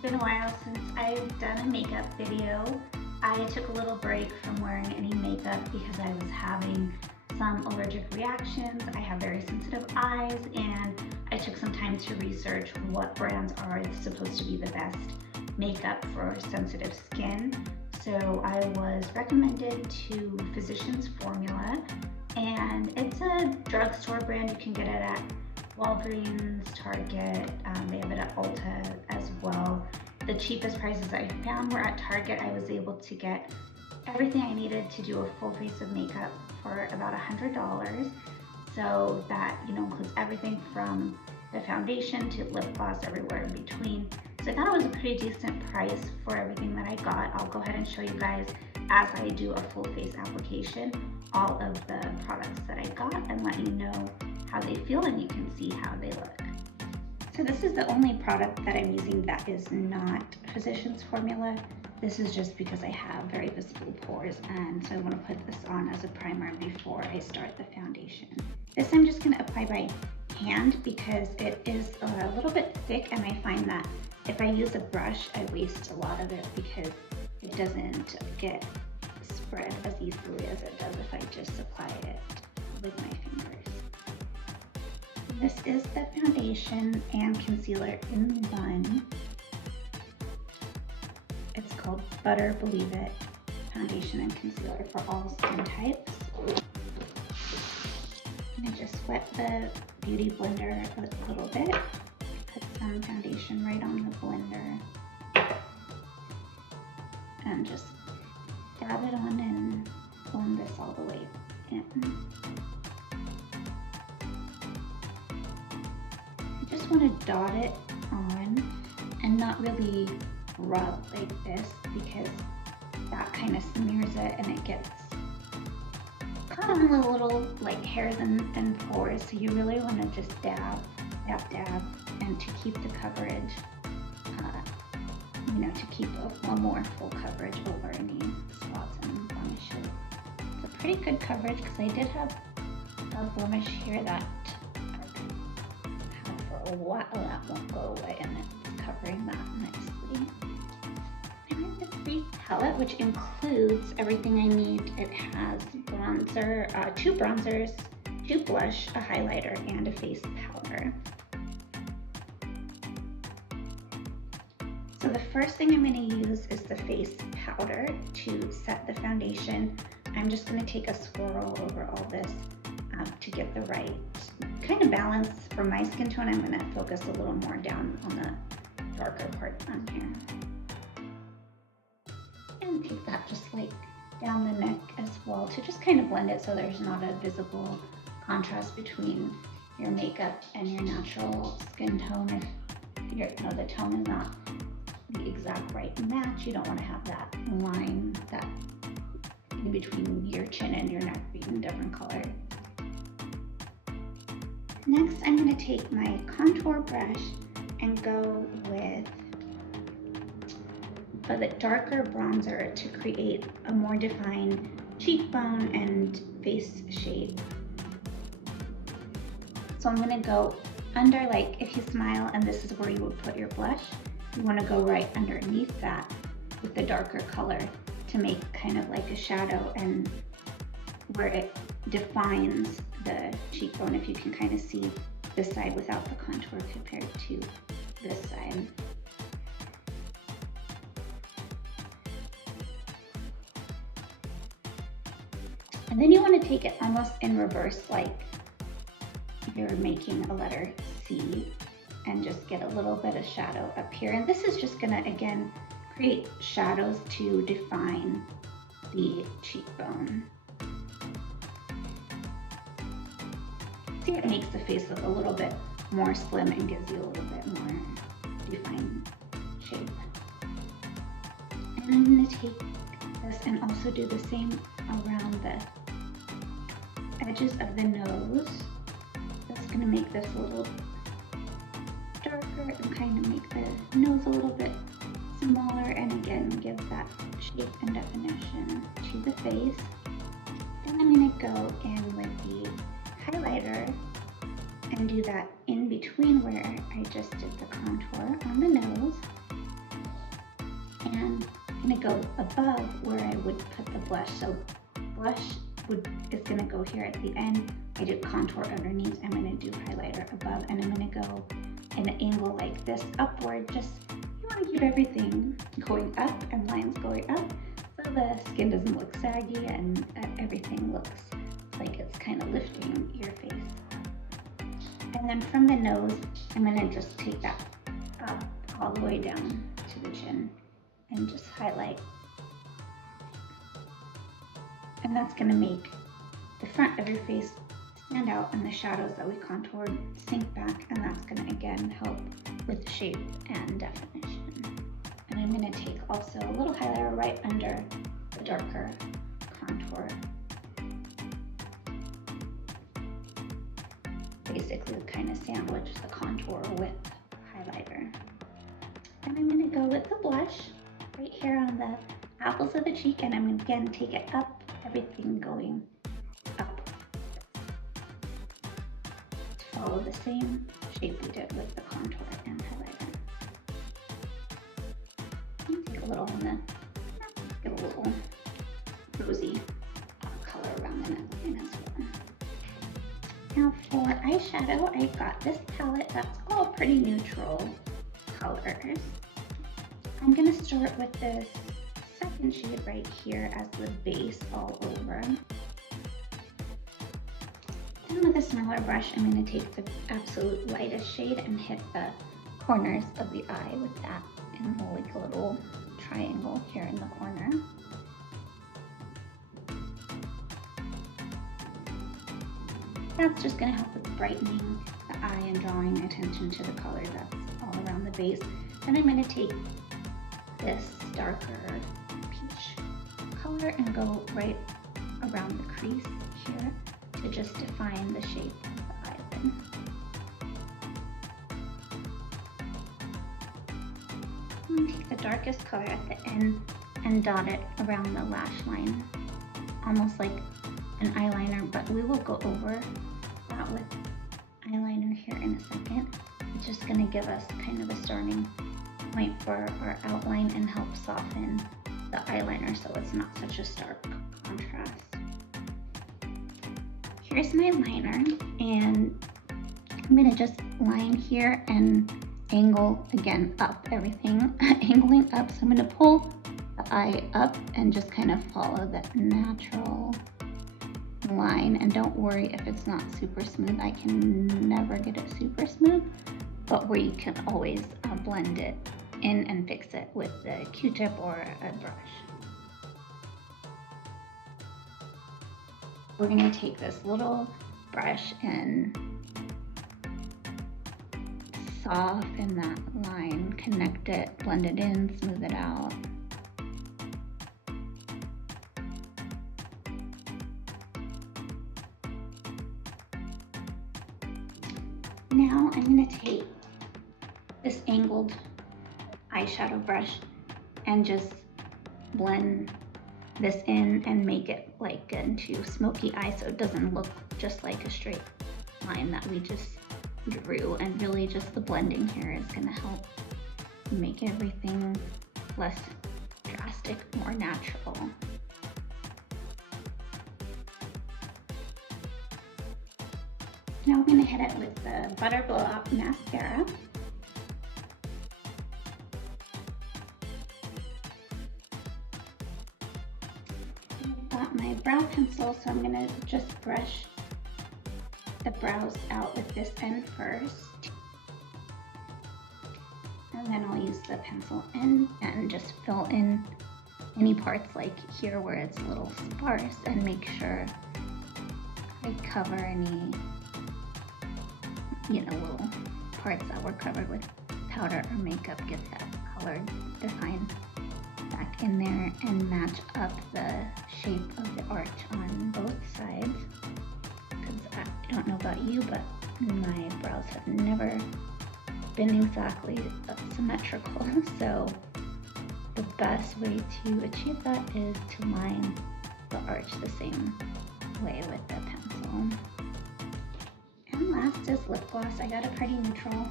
It's been a while since I've done a makeup video. I took a little break from wearing any makeup because I was having some allergic reactions. I have very sensitive eyes, and I took some time to research what brands are supposed to be the best makeup for sensitive skin. So I was recommended to Physicians Formula, and it's a drugstore brand. You can get it at Walgreens, Target, they have it at Ulta as well. The cheapest prices I found were at Target. I was able to get everything I needed to do a full face of makeup for about $100. So that, includes everything from the foundation to lip gloss, everywhere in between. So I thought it was a pretty decent price for everything that I got. I'll go ahead and show you guys as I do a full face application, all of the products that I got, and let you know how they feel, and you can see how they look. So this is the only product that I'm using that is not Physicians Formula. This is just because I have very visible pores, and so I want to put this on as a primer before I start the foundation. This I'm just going to apply by hand because it is a little bit thick, and I find that if I use a brush, I waste a lot of it because it doesn't get spread as easily as it does if I just apply it with my fingers. This is the foundation and concealer in one. It's called Butter Believe It Foundation and Concealer for all skin types. I'm going to just wet the Beauty Blender a little bit. Put some foundation right on the blender. And just dab it on and blend this all the way in. I just want to dot it on and not really rub like this because that kind of smears it and it gets caught on the little like hairs and pores. So you really want to just dab, and to keep the coverage, to keep a more full coverage over any spots and blemishes. It's a pretty good coverage because I did have a blemish here that I've had for a while. That won't go away, and it's covering that nicely. I have the Crease palette, which includes everything I need. It has bronzer, 2 bronzers, 2 blush, a highlighter, and a face powder. So the first thing I'm going to use is the face powder to set the foundation. I'm just going to take a swirl over all this to get the right kind of balance for my skin tone. I'm going to focus a little more down on the darker part on here. And take that just like down the neck as well to just kind of blend it so there's not a visible contrast between your makeup and your natural skin tone. If the tone is not the exact right match, you don't want to have that line that in between your chin and your neck being different color. Next, I'm going to take my contour brush and go with a darker bronzer to create a more defined cheekbone and face shape. So I'm going to go under, like if you smile and this is where you would put your blush, you want to go right underneath that with the darker color to make kind of like a shadow and where it defines the cheekbone, if you can kind of see this side without the contour compared to this side. And then you want to take it almost in reverse, like you're making a letter C, and just get a little bit of shadow up here. And this is just gonna, again, create shadows to define the cheekbone. See, it makes the face look a little bit more slim and gives you a little bit more defined shape. And I'm gonna take this and also do the same around the edges of the nose. That's gonna make this a little darker and kind of make the nose a little bit smaller, and again give that shape and definition to the face. Then I'm going to go in with the highlighter and do that in between where I just did the contour on the nose. go above where I would put the blush. So blush is gonna go here at the end. I do contour underneath. I'm gonna do highlighter above, and I'm gonna go in an angle like this upward. Just, you wanna keep everything going up and lines going up so the skin doesn't look saggy and everything looks like it's kind of lifting your face. And then from the nose, I'm gonna just take that up all the way down to the chin and just highlight. And that's gonna make the front of your face stand out and the shadows that we contoured sink back, and that's gonna again help with shape and definition. And I'm gonna take also a little highlighter right under the darker contour. Basically kind of sandwich the contour with highlighter. And I'm gonna go with the blush right here on the apples of the cheek, and I'm gonna again take it up, everything going up. Follow the same shape we did with the contour and highlighter. Take a little on the, get a little rosy color around the neckline as well. Now for eyeshadow, I got this palette that's all pretty neutral colors. I'm gonna start with this second shade right here as the base all over. Then with a smaller brush, I'm gonna take the absolute lightest shade and hit the corners of the eye with that, and like a little triangle here in the corner. That's just going to help with brightening the eye and drawing attention to the color that's all around the base. Then I'm going to take this darker peach color and go right around the crease here to just define the shape of the eyelid. I'm going to take the darkest color at the end and dot it around the lash line, almost like an eyeliner, but we will go over that with eyeliner here in a second. It's just going to give us kind of a starting point for our outline and help soften the eyeliner so it's not such a stark contrast. Here's my liner, and I'm going to just line here and angle again up everything, angling up. So I'm going to pull the eye up and just kind of follow that natural line, and don't worry if it's not super smooth. I can never get it super smooth, but we can always blend it in and fix it with the Q-tip or a brush. We're going to take this little brush and soften that line, connect it, blend it in, smooth it out. Now I'm going to take this angled eyeshadow brush and just blend this in and make it like into smoky eye so it doesn't look just like a straight line that we just drew. And really just the blending here is going to help make everything less drastic, more natural. Now I'm going to hit it with the Butter Blow Up mascara. I've got my brow pencil, so I'm going to just brush the brows out with this end first. And then I'll use the pencil end and just fill in any parts like here where it's a little sparse, and make sure I cover any little parts that were covered with powder or makeup. Get that color defined back in there and match up the shape of the arch on both sides. Because I don't know about you, but my brows have never been exactly symmetrical. So the best way to achieve that is to line the arch the same way with the pencil. And last is lip gloss. I got a pretty neutral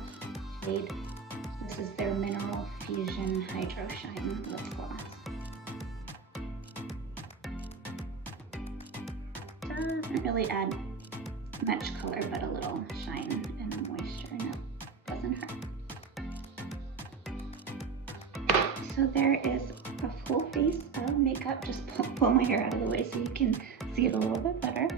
shade. This is their Mineral Fusion Hydro Shine lip gloss. really add much color, but a little shine and moisture, and it doesn't hurt. So there is a full face of makeup. Just pull my hair out of the way so you can see it a little bit better.